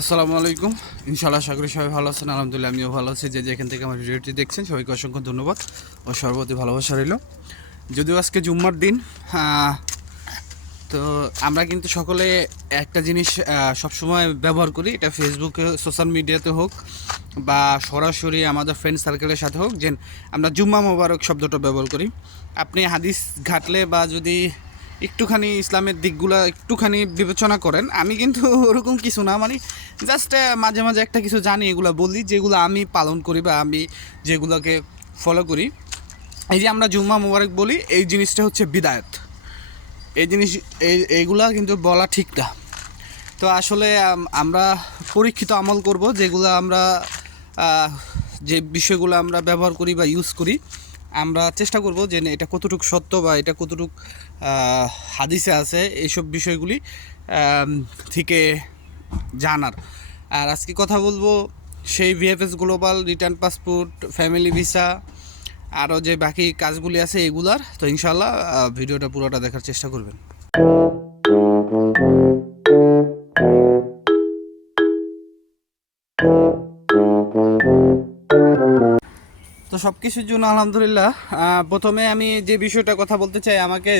আসসালামু আলাইকুম। ইনশাআল্লাহ আশা করি সবাই ভালো আছেন। আলহামদুলিল্লাহ আমিও ভালো আছি। যে যেখান থেকে আমার ভিডিওটি দেখছেন সবাইকে অসংখ্য ধন্যবাদ ও সর্বতি ভালোবাসা রইল। যদিও আজকে জুম্মার দিন, তো আমরা কিন্তু সকলে একটা জিনিস সবসময় ব্যবহার করি, এটা ফেসবুকে সোশ্যাল মিডিয়াতে হোক বা সরাসরি আমাদের ফ্রেন্ড সার্কেলের সাথে হোক, যে আমরা জুম্মা মোবারক শব্দটা ব্যবহার করি। আপনি হাদিস ঘাটলে বা যদি একটুখানি ইসলামের দিকগুলো একটুখানি বিবেচনা করেন, আমি কিন্তু ওরকম কিছু না, মানে জাস্ট মাঝে মাঝে একটা কিছু জানি, এগুলো বলি যেগুলো আমি পালন করি বা আমি যেগুলোকে ফলো করি। এই যে আমরা জুম্মা মোবারক বলি, এই জিনিসটা হচ্ছে বিদায়াত। এই জিনিস এইগুলা কিন্তু বলা ঠিক না। তো আসলে আমরা পরীক্ষিত আমল করব, যেগুলো আমরা যে বিষয়গুলো আমরা ব্যবহার করি বা ইউজ করি, আমরা চেষ্টা করব যে এটা কতটুকু সত্য বা এটা কতটুকু হাদিসে আছে, এইসব বিষয়গুলি থেকে জানার। আর আজকে কথা বলবো সেই VFS global, return passport, family visa, আরও যে বাকি কাজগুলি আছে এগুলার। তো ইনশাল্লাহ ভিডিওটা পুরোটা দেখার চেষ্টা করবেন। তো সব কিছুর জন্য আলহামদুলিল্লাহ। প্রথমে আমি যে বিষয়টা কথা বলতে চাই, আমাকে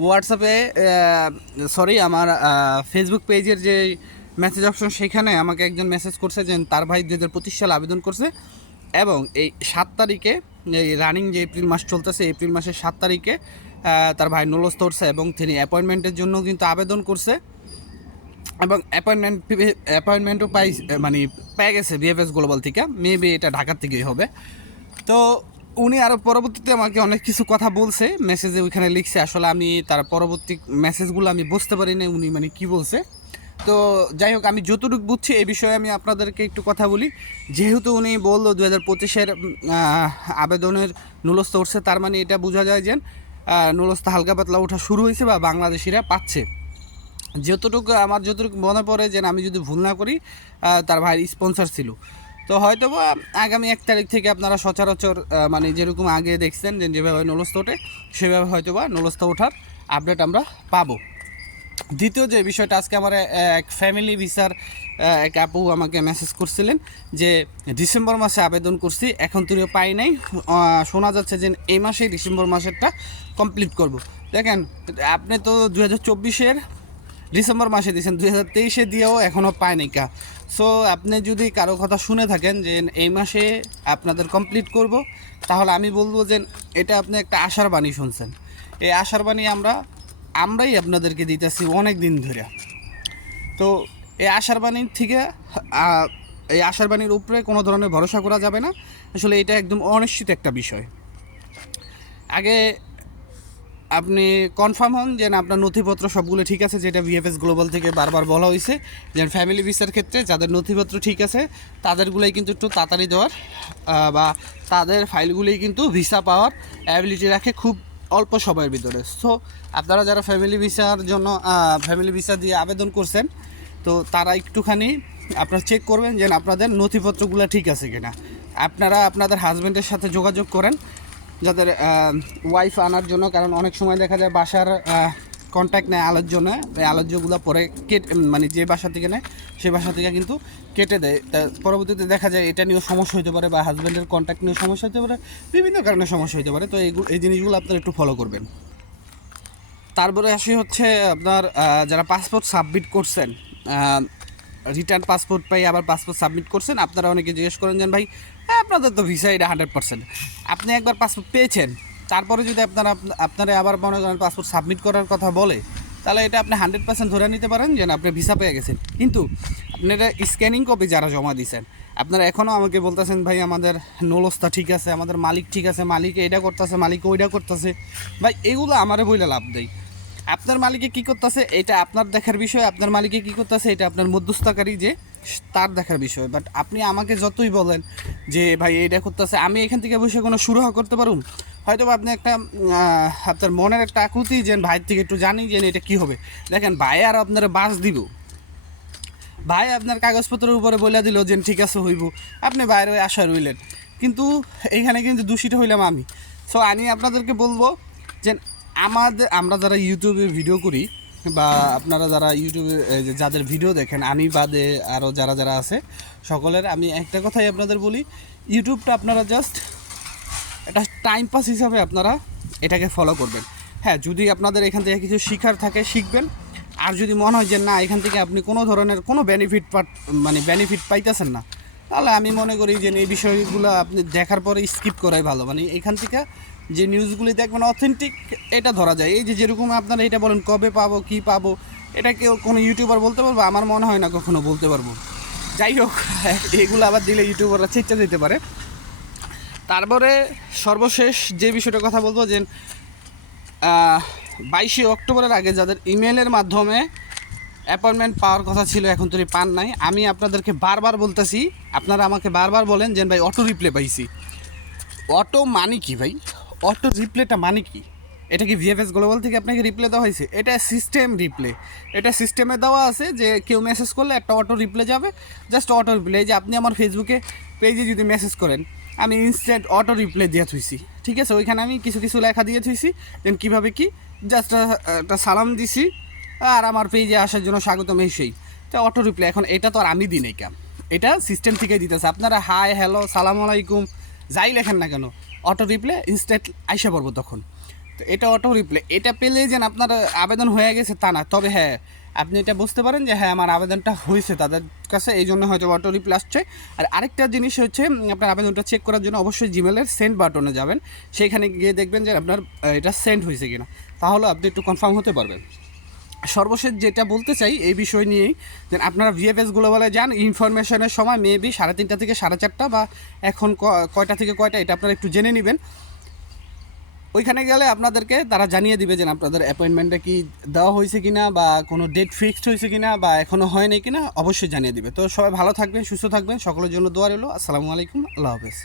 হোয়াটসঅ্যাপে আমার ফেসবুক পেজের যে মেসেজ অপশন, সেখানে আমাকে একজন মেসেজ করছে যে তার ভাই 2025 সালে আবেদন করছে এবং এই 7 তারিখে, এই রানিং যে এপ্রিল মাস চলতেছে, এপ্রিল মাসের 7 তারিখে তার ভাই নুলস্থ করছে এবং তিনি অ্যাপয়েন্টমেন্টের জন্য কিন্তু আবেদন করছে এবং অ্যাপয়েন্টমেন্টও মানে পেয়ে গেছে ভিএফএস গ্লোবাল থেকে। মেবি এটা ঢাকার থেকেই হবে। তো উনি আরও পরবর্তীতে আমাকে অনেক কিছু কথা বলছে, মেসেজে ওইখানে লিখছে। আসলে আমি তার পরবর্তী মেসেজগুলো আমি বুঝতে পারি না উনি মানে কি বলছে। তো যাই হোক, আমি যতটুকু বুঝছি এই বিষয়ে আমি আপনাদেরকে একটু কথা বলি। যেহেতু উনি বললো 2025-এর আবেদনের নুলস্থ উঠছে, তার মানে এটা বোঝা যায় যে নুলস্থ হালকা পাতলা ওঠা শুরু হয়েছে বা বাংলাদেশিরা পাচ্ছে। যতটুকু মনে পড়ে, যে আমি যদি ভুল না করি, তার ভাইয়ের স্পন্সর ছিল। তো হয়তো বা আগামী 1 তারিখ থেকে আপনারা সচরাচর মানে যেরকম আগে দেখছেন যে যেভাবে নলস্থ ওঠে, সেভাবে হয়তো বা নলস্থ ওঠার আপডেট আমরা পাবো। দ্বিতীয় যে বিষয়টা, আজকে আমার এক ফ্যামিলি ভিসার এক আপু আমাকে মেসেজ করছিলেন যে ডিসেম্বর মাসে আবেদন করছি, এখন তুইও পাই নাই, শোনা যাচ্ছে যে এই মাসেই ডিসেম্বর মাসেরটা কমপ্লিট করব। দেখেন, আপনি তো 2024-এর ডিসেম্বর মাসে দিয়েছেন, 2023-এ দিয়েও এখনও পায়নি কা। সো আপনি যদি কারো কথা শুনে থাকেন যে এই মাসে আপনাদের কমপ্লিট করব, তাহলে আমি বলবো যে এটা আপনি একটা আশার বাণী শুনছেন। এই আশার বাণী আমরাই আপনাদেরকে দিতেছি অনেক দিন ধরে। তো এই আশার বাণীর থেকে এই আশার বাণীর উপরে কোনো ধরনের ভরসা করা যাবে না। আসলে এটা একদম অনিশ্চিত একটা বিষয়। আগে আপনি কনফার্ম হন যে আপনার নথিপত্র সবগুলো ঠিক আছে, যেটা ভিএফএস গ্লোবাল থেকে বারবার বলা হয়েছে যে ফ্যামিলি ভিসার ক্ষেত্রে যাদের নথিপত্র ঠিক আছে তাদেরগুলোই কিন্তু একটু তাড়াতাড়ি দেওয়ার বা তাদের ফাইলগুলোই কিন্তু ভিসা পাওয়ার অ্যাবিলিটি রাখে খুব অল্প সময়ের ভিতরে। সো আপনারা যারা ফ্যামিলি ভিসার জন্য ফ্যামিলি ভিসা দিয়ে আবেদন করছেন, তো তারা একটুখানি আপনারা চেক করবেন যে আপনাদের নথিপত্রগুলো ঠিক আছে কিনা। আপনারা আপনাদের হাজব্যান্ডের সাথে যোগাযোগ করেন যাদের ওয়াইফ আনার জন্য, কারণ অনেক সময় দেখা যায় বাসার কন্ট্যাক্ট নেয় আলোর জন্য, এই আলোচ্যগুলো পরে মানে যে বাসা থেকে নেয় সেই বাসা থেকে কিন্তু কেটে দেয়। তা পরবর্তীতে দেখা যায় এটা নিয়েও সমস্যা হতে পারে বা হাজব্যান্ডের কন্ট্যাক্ট নিয়েও সমস্যা হতে পারে, বিভিন্ন কারণে সমস্যা হতে পারে। তো এই জিনিসগুলো আপনারা একটু ফলো করবেন। তারপরে আসি হচ্ছে আপনার যারা পাসপোর্ট সাবমিট করছেন, রিটার্ন পাসপোর্ট পাই আবার পাসপোর্ট সাবমিট করছেন, আপনারা অনেকে জিজ্ঞেস করেন যে ভাই আপনাদের তো ভিসা এটা 100%, আপনি একবার পাসপোর্ট পেয়েছেন, তারপরে যদি আপনারা আবার মনে করেন পাসপোর্ট সাবমিট করার কথা বলে, তাহলে এটা আপনি 100% ধরে নিতে পারেন যে আপনি ভিসা পেয়ে গেছেন। কিন্তু আপনারা স্ক্যানিং কপি যারা জমা দিয়েছেন, আপনারা এখনও আমাকে বলতেছেন ভাই আমাদের নলস্তা ঠিক আছে, আমাদের মালিক ঠিক আছে, মালিকে এটা করতেছে, মালিকে ওইটা করতেছে। ভাই এগুলো আমারে বইলে লাভ দেয়। আপনার মালিকে কী করতেছে এটা আপনার দেখার বিষয়, আপনার মালিকে কী করতেছে এটা আপনার মধ্যস্থতাকারী যে তার দেখার বিষয়। বাট আপনি আমাকে যতই বলেন যে ভাই এটা করতেছে, আমি এখান থেকে বসে কোনো সুরাহা করতে পারুন? হয়তো আপনি একটা আপনার মনের একটা আকুতি যে ভাইয়ের থেকে একটু জানি যে এটা কী হবে। দেখেন, ভাই আর আপনারা বাস দিব, ভাই আপনার কাগজপত্রের উপরে বলে দিল যে ঠিক আছে হইব, আপনি বাইরে আশা রইলেন, কিন্তু এইখানে কিন্তু দূষিত হইলাম আমি। সো আমি আপনাদেরকে বলবো যে আমরা যারা ইউটিউবে ভিডিও করি, বা আপনারা যারা ইউটিউবে যাদের ভিডিও দেখেন, আমি বাদে আরও যারা যারা আছে সকলের আমি একটা কথাই আপনাদের বলি, ইউটিউবটা আপনারা জাস্ট এটা টাইম পাস হিসাবে আপনারা এটাকে ফলো করবেন। হ্যাঁ, যদি আপনাদের এখান থেকে কিছু শিখার থাকে শিখবেন, আর যদি মনে হয় যে না এখান থেকে আপনি কোনো ধরনের কোনো বেনিফিট পাইতেছেন না, তাহলে আমি মনে করি যে এই বিষয়গুলো আপনি দেখার পরে স্কিপ করাই ভালো। মানে এখান থেকে যে নিউজগুলি দেখবেন অথেন্টিক এটা ধরা যায়। এই যে যেরকম আপনারা এটা বলেন কবে পাবো কী পাবো, এটা কেউ কোনো ইউটিউবার বলতে পারবো? আমার মনে হয় না কখনো বলতে পারবো। যাই হোক, এগুলো আবার দিলে ইউটিউবাররা চেষ্টা দিতে পারে। তারপরে সর্বশেষ যে বিষয়টার কথা বলবো যে 22শে অক্টোবরের আগে যাদের ইমেলের মাধ্যমে অ্যাপয়েন্টমেন্ট পাওয়ার কথা ছিল এখন তো পান নাই, আমি আপনাদেরকে বারবার বলতেছি, আপনারা আমাকে বারবার বলেন যে ভাই অটো রিপ্লে পাইছি। অটো মানে কি ভাই? অটো রিপ্লেটা মানে কি? এটা কি ভিএফএস গ্লোবাল থেকে আপনাকে রিপ্লে দেওয়া হয়েছে? এটা সিস্টেম রিপ্লে। এটা সিস্টেমে দেওয়া আছে যে কেউ মেসেজ করলে একটা অটো রিপ্লে যাবে, জাস্ট অটো রিপ্লে। যে আপনি আমার ফেসবুকে পেজে যদি মেসেজ করেন, আমি ইনস্ট্যান্ট অটো রিপ্লে দিয়ে থুইছি, ঠিক আছে? ওইখানে আমি কিছু কিছু লেখা দিয়ে থুইছি, দেন কীভাবে কি জাস্ট একটা সালাম দিছি আর আমার পেজে আসার জন্য স্বাগতম, এই সেই। তো অটো রিপ্লে এখন এটা তো আর আমি দিই নাই কাম, এটা সিস্টেম থেকেই দিতেছে। আপনারা হাই হ্যালো সালাম আলাইকুম যাই লেখেন না কেন, অটো রিপ্লে ইনস্ট্যান্ট আইসা পড়বো তখন। তো এটা অটো রিপ্লে, এটা পেলেই যেন আপনার আবেদন হয়ে গেছে তা না। তবে হ্যাঁ, আপনি এটা বুঝতে পারেন যে হ্যাঁ আমার আবেদনটা হয়েছে তাদের কাছে, এই জন্য হয়তো অটো রিপ্লে আসছে। আর আরেকটা জিনিস হচ্ছে, আপনার আবেদনটা চেক করার জন্য অবশ্যই জিমেলের সেন্ড বাটনে যাবেন, সেইখানে গিয়ে দেখবেন যে আপনার এটা সেন্ড হয়েছে কিনা, তাহলে আপনি একটু কনফার্ম হতে পারবেন। সর্বশেষ যেটা বলতে চাই এই বিষয় নিয়েই, যে আপনারা ভিএফএস গ্লোবালে যান, ইনফরমেশনের সময় মেবি 3:30 থেকে 4:30 বা এখন কয়টা থেকে কয়টা এটা আপনারা একটু জেনে নেবেন। ওইখানে গেলে আপনাদেরকে তারা জানিয়ে দিবে যে আপনাদের অ্যাপয়েন্টমেন্টটা কি দেওয়া হয়েছে কিনা, বা কোনো ডেট ফিক্সড হয়েছে কিনা, বা এখনও হয়নি কিনা, অবশ্যই জানিয়ে দিবে। তো সবাই ভালো থাকবেন, সুস্থ থাকবেন, সকলের জন্য দোয়া রইল। আসসালামু আলাইকুম, আল্লাহ হাফেজ।